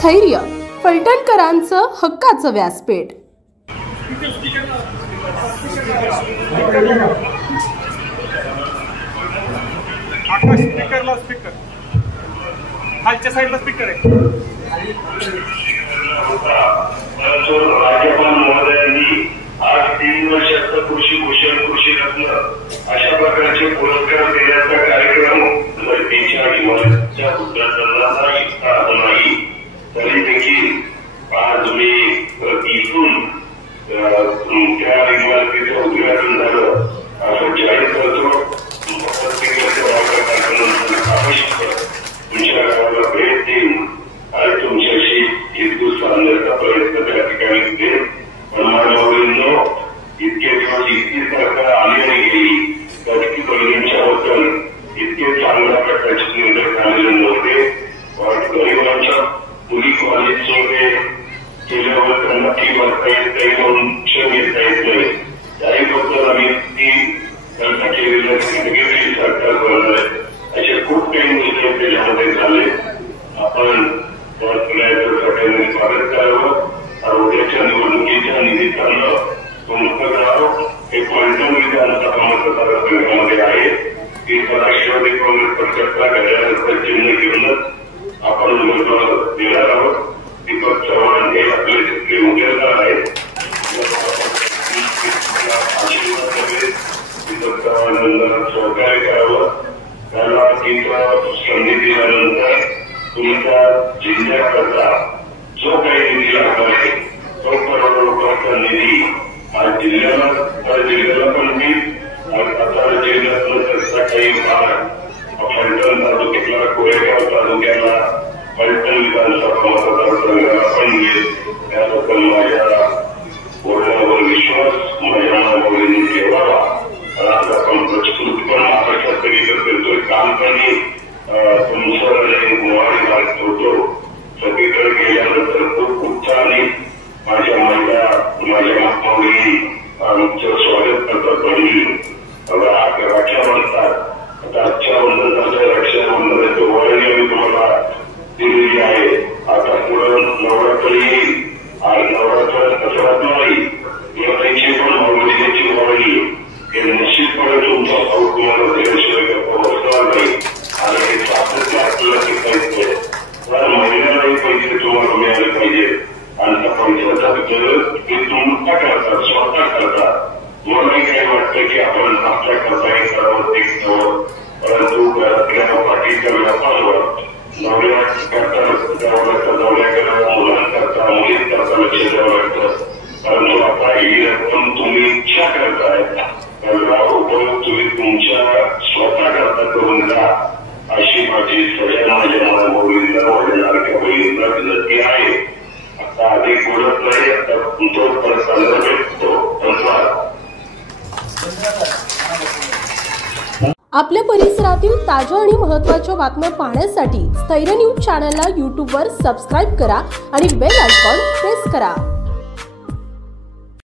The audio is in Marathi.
स्थैर्य फलटणकरांचं हक्काचं व्यासपीठ। स्पीकर खालच्या साईडला स्पीकर आहे। राज्यपाल महोदयांनी आज 3 वर्षाचा कृषी भूषण, कृषी रत्न अशा प्रकारचे पुरस्कार देण्याचा कार्यक्रम व्यक्तीच्या जीवनाच्या उद्घाटनाचा इतका नाही, तरी देखील आज मी इथून त्या इमारतीचं उद्घाटन झालं असं जाहीर करतो। तुमच्या गावाला भेट देईन आणि तुमच्याशी हिंदू साधण्याचा प्रयत्न त्या ठिकाणी करेन। पण माझ्यावरील इतके दिवस इतकी सरकार आली नाही गेली, कधी बहिणींच्या बद्दल इतके चांगल्या प्रकारचे निर्णय झालेले नव्हते। गरिबांच्या मुली कॉलेजमध्ये केल्यावर त्यांना फी भरता येत नाही, म्हणून शिक्षण घेता येत नाही, त्याहीबद्दल आम्ही ती त्यांचा केलेल्या सरकार बनवलं आहे। असे खूप काही निर्णय त्याच्यामध्ये झाले। आपण सगळ्यांनी स्वागत करावं आणि उद्याच्या निवडणुकीच्या निमित्तानं तुमचं गाव हे फलटण विधानसभा मतदारसंघामध्ये आहे। ती राष्ट्रवादी काँग्रेस पक्षाचा घड्याळाचं चिन्ह घेऊनच आपण उमेदवार देणार आहोत। दीपक चव्हाण हे आपले तिथले उमेदवार आहेत। दीपक चव्हाणांना सहकार्य करावं, त्याला तिथं संधी दिल्यानंतर तुमच्या जिल्ह्याकरता जो काही निधी लागणार आहे तो करोड रुपयाचा निधी आज जिल्ह्याला पण देईल। आता जिल्ह्यातलं त्याचा काही भाग फलटण तालुक्याला, कोरेगाव तालुक्याला, फलटण विधानसभा मतदारसंघाला पण मिळेल। त्याबद्दल माझ्या बोलण्यावर विश्वास माझ्या मनावरून ठेवावा। आज आपण प्रस्तुत पण महाराष्ट्रात करतोय, कालपणी तुमचं मोहाडी मार्ग होतो। सगळीकडे गेल्यानंतर खूप उत्साहाने माझ्या महिला, माझ्या मागणी आमचं स्वागत करतात। बहिणी रक्षाबंधन, आता रक्षाबंधन झालं, रक्षाबंधनाची ओवाळणी आम्ही तुम्हाला दिलेली आहे। आता पुढं नवरात्र येईल, आज नवरात्र दसरात नाही, दिवाळीची पण माऊलीची ओवाळणी हे निश्चितपणे तुमचा भाऊ तुम्हाला दिल्याशिवाय गप्पा बसणार नाही आणि हे सातत्य आपल्याला शिकायचं। तर महिन्यालाही पैसे तुम्हाला मिळाले पाहिजे आणि त्या पैशाचा गरज हे तुमचा करतात, स्वतः करतात। मलाही काही वाटतं की आपण आपल्या करता हे करावं, ते करावं, परंतु घरातल्या पाठीच्या व्यापारावर नवऱ्या करता नवऱ्या करावं, मुलांकरता मुलींकरता लक्ष द्यावं लागतं। परंतु आता ही रक्कम तुम्ही इच्छा करताय, त्याला उपयोग तुम्ही तुमच्या स्वतः करता करून द्या, अशी माझी सगळ्या माझ्या मुलींना, माझ्या लाडक्या बहिणींना विनंती आहे। आता अधिक बोलत नाही, आता तो परत भेटतो। धन्यवाद। आपल्या परिसरातील ताज्या आणि महत्त्वाच्या बातम्या पाहण्यासाठी स्थैर्य न्यूज चॅनलला यूट्यूबवर सबस्क्राईब करा आणि बेल आयकॉन प्रेस करा।